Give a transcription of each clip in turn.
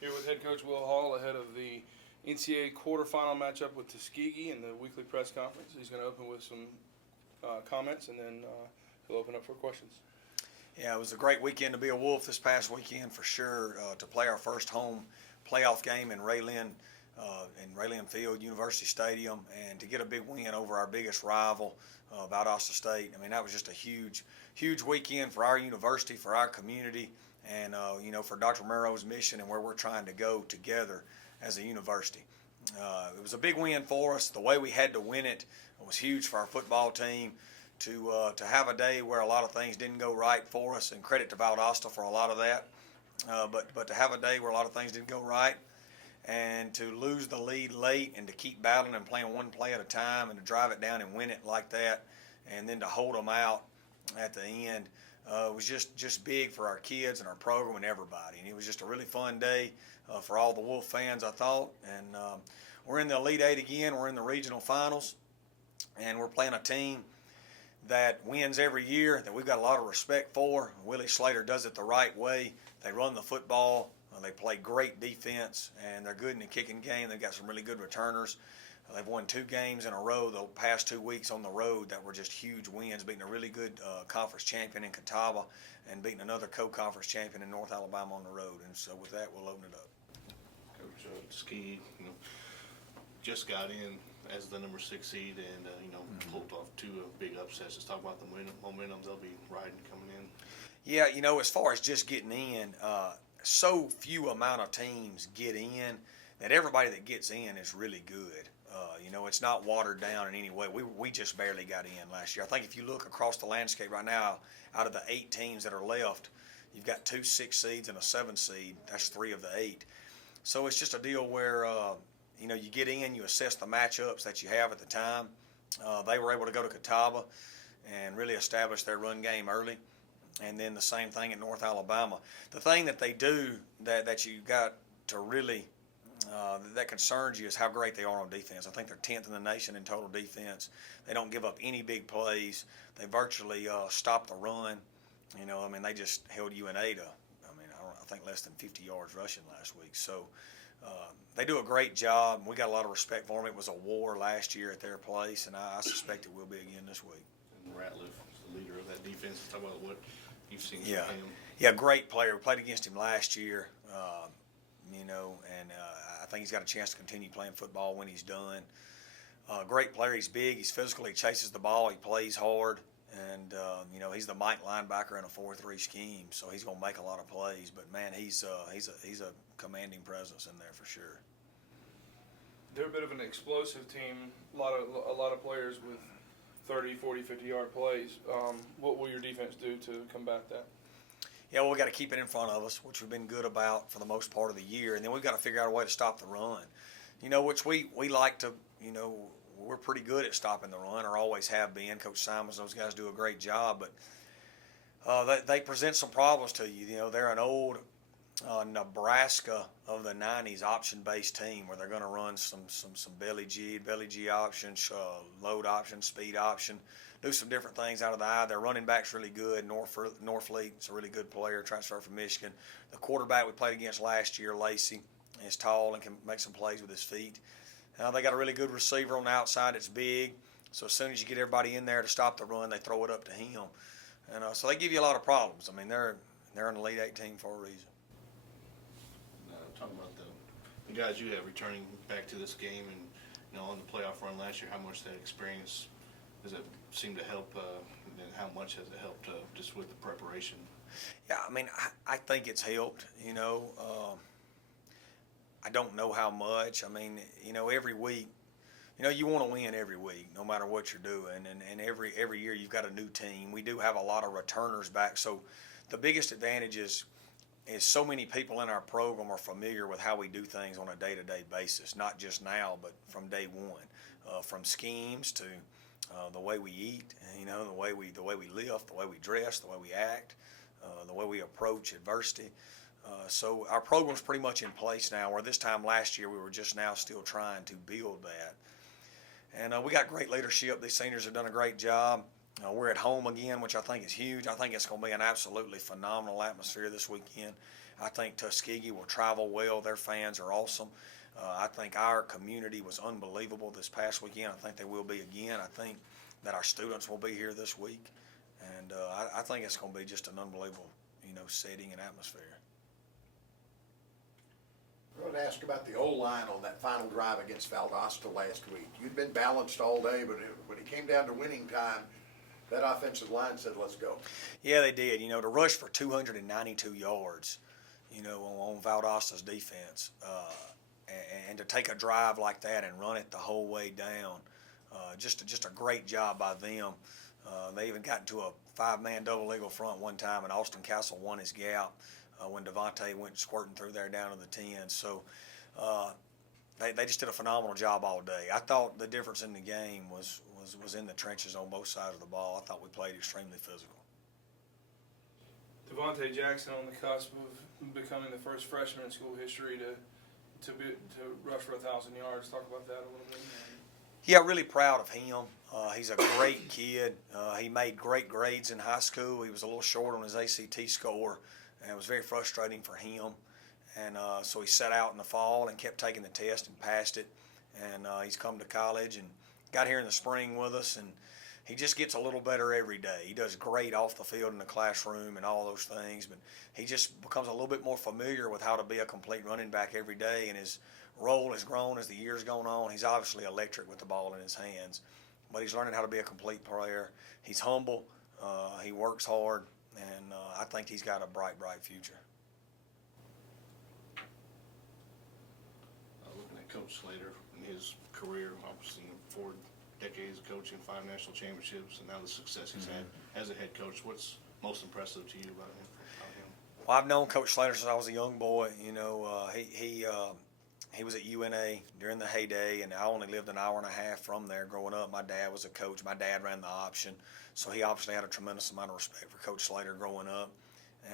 Here with head coach Will Hall ahead of the NCAA Quarterfinal matchup with Tuskegee in the weekly press conference. He's going to open with some comments, and then he'll open up for questions. Yeah, it was a great weekend to be a Wolf this past weekend for sure. To play our first home playoff game in Rayland Field, University Stadium, and to get a big win over our biggest rival, Valdosta State. I mean, that was just a huge weekend for our university, for our community, and for Dr. Murrow's mission and where we're trying to go together as a university. It was a big win for us. The way we had to win it was huge for our football team. To have a day where a lot of things didn't go right for us, and credit to Valdosta for a lot of that. But to have a day where a lot of things didn't go right, and to lose the lead late, and to keep battling and playing one play at a time, and to drive it down and win it like that, and then to hold them out at the end, was just big for our kids and our program and everybody. And it was just a really fun day for all the Wolf fans, I thought. And we're in the Elite Eight again. We're in the regional finals, and we're playing a team that wins every year, that we've got a lot of respect for. Willie Slater does it the right way. They run the football. They play great defense, and they're good in the kicking game. They've got some really good returners. They've won 2 games in a row the past 2 weeks on the road that were just huge wins, beating a really good conference champion in Catawba and beating another co-conference champion in North Alabama on the road. And so with that, we'll open it up. Coach Tuskegee, just got in as the number 6 seed and, pulled off 2 big upsets. Let's talk about the momentum they'll be riding coming in. Yeah, as far as just getting in, so few amount of teams get in that everybody that gets in is really good. It's not watered down in any way. We just barely got in last year. I think if you look across the landscape right now, out of the 8 teams that are left, you've got 2 6 seeds and a 7 seed. That's 3 of the 8. So it's just a deal where, you get in, you assess the matchups that you have at the time. They were able to go to Catawba and really establish their run game early. And then the same thing at North Alabama. The thing that they do that you got to really that concerns you is how great they are on defense. I think they're 10th in the nation in total defense. They don't give up any big plays. They virtually stop the run. They just held UNA to, I think less than 50 yards rushing last week. So they do a great job. We got a lot of respect for them. It was a war last year at their place, and I suspect it will be again this week. And Ratliff is the leader of that defense. Let's talk about what you've seen from him. Yeah, great player. We played against him last year, and I think he's got a chance to continue playing football when he's done. Great player. He's big. He's physical. He chases the ball. He plays hard. And, he's the Mike linebacker in a 4-3 scheme, so he's going to make a lot of plays. But, man, he's a commanding presence in there for sure. They're a bit of an explosive team, a lot of players with 30, 40, 50-yard plays. What will your defense do to combat that? Yeah, well, we got to keep it in front of us, which we've been good about for the most part of the year. And then we've got to figure out a way to stop the run, which we like to, we're pretty good at stopping the run, or always have been. Coach Simons, those guys do a great job. But they present some problems to you. They're an old Nebraska of the 90s option-based team where they're going to run some belly G options, load option, speed option, do some different things out of the eye. Their running back's really good. Norfleet's a really good player, transfer from Michigan. The quarterback we played against last year, Lacey, is tall and can make some plays with his feet. They got a really good receiver on the outside that's big. So as soon as you get everybody in there to stop the run, they throw it up to him. And so they give you a lot of problems. They're an Elite Eight team for a reason. Talking about the guys you have returning back to this game and on the playoff run last year, how much that experience does it seem to help, and how much has it helped just with the preparation? Yeah, I think it's helped. I don't know how much. Every week, you want to win every week, no matter what you're doing. And every year you've got a new team. We do have a lot of returners back. So the biggest advantage is so many people in our program are familiar with how we do things on a day-to-day basis, not just now, but from day one, from schemes to the way we eat, the way we lift, the way we dress, the way we act, the way we approach adversity. So our program's pretty much in place now, where this time last year we were just now still trying to build that. And we got great leadership. These seniors have done a great job. We're at home again, which I think is huge. I think it's going to be an absolutely phenomenal atmosphere this weekend. I think Tuskegee will travel well. Their fans are awesome. I think our community was unbelievable this past weekend. I think they will be again. I think that our students will be here this week. And I think it's going to be just an unbelievable, setting and atmosphere. I wanted to ask about the O-line on that final drive against Valdosta last week. You'd been balanced all day, but when it came down to winning time, that offensive line said, let's go. Yeah, they did. To rush for 292 yards, on Valdosta's defense, and to take a drive like that and run it the whole way down, just a great job by them. They even got into a 5-man double eagle front one time, and Austin Castle won his gap when Devontae went squirting through there down to the 10. So they just did a phenomenal job all day. I thought the difference in the game was in the trenches on both sides of the ball. I thought we played extremely physical. Devontae Jackson on the cusp of becoming the first freshman in school history to rush for 1,000 yards. Talk about that a little bit. Yeah, really proud of him. He's a great kid. He made great grades in high school. He was a little short on his ACT score, and it was very frustrating for him. And so he set out in the fall and kept taking the test and passed it. And he's come to college and got here in the spring with us, and he just gets a little better every day. He does great off the field in the classroom and all those things, but he just becomes a little bit more familiar with how to be a complete running back every day, and his role has grown as the years gone on. He's obviously electric with the ball in his hands, but he's learning how to be a complete player. He's humble. He works hard, and I think he's got a bright future. Looking at Coach Slater and his career, obviously 4 decades of coaching, 5 national championships, and now the success he's had as a head coach. What's most impressive to you about him? Well, I've known Coach Slater since I was a young boy. He was at UNA during the heyday, and I only lived an hour and a half from there growing up. My dad was a coach. My dad ran the option, so he obviously had a tremendous amount of respect for Coach Slater growing up.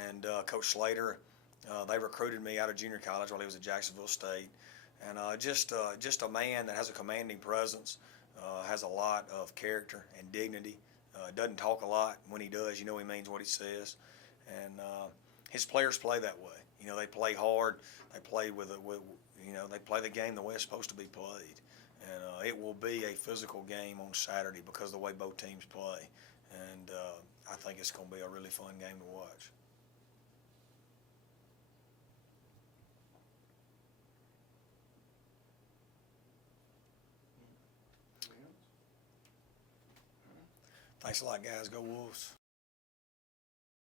And Coach Slater, they recruited me out of junior college while he was at Jacksonville State. And just a man that has a commanding presence, has a lot of character and dignity, doesn't talk a lot. When he does, he means what he says. And his players play that way. They play hard. They play they play the game the way it's supposed to be played. And it will be a physical game on Saturday because of the way both teams play. And I think it's going to be a really fun game to watch. Thanks a lot, guys. Go Wolves.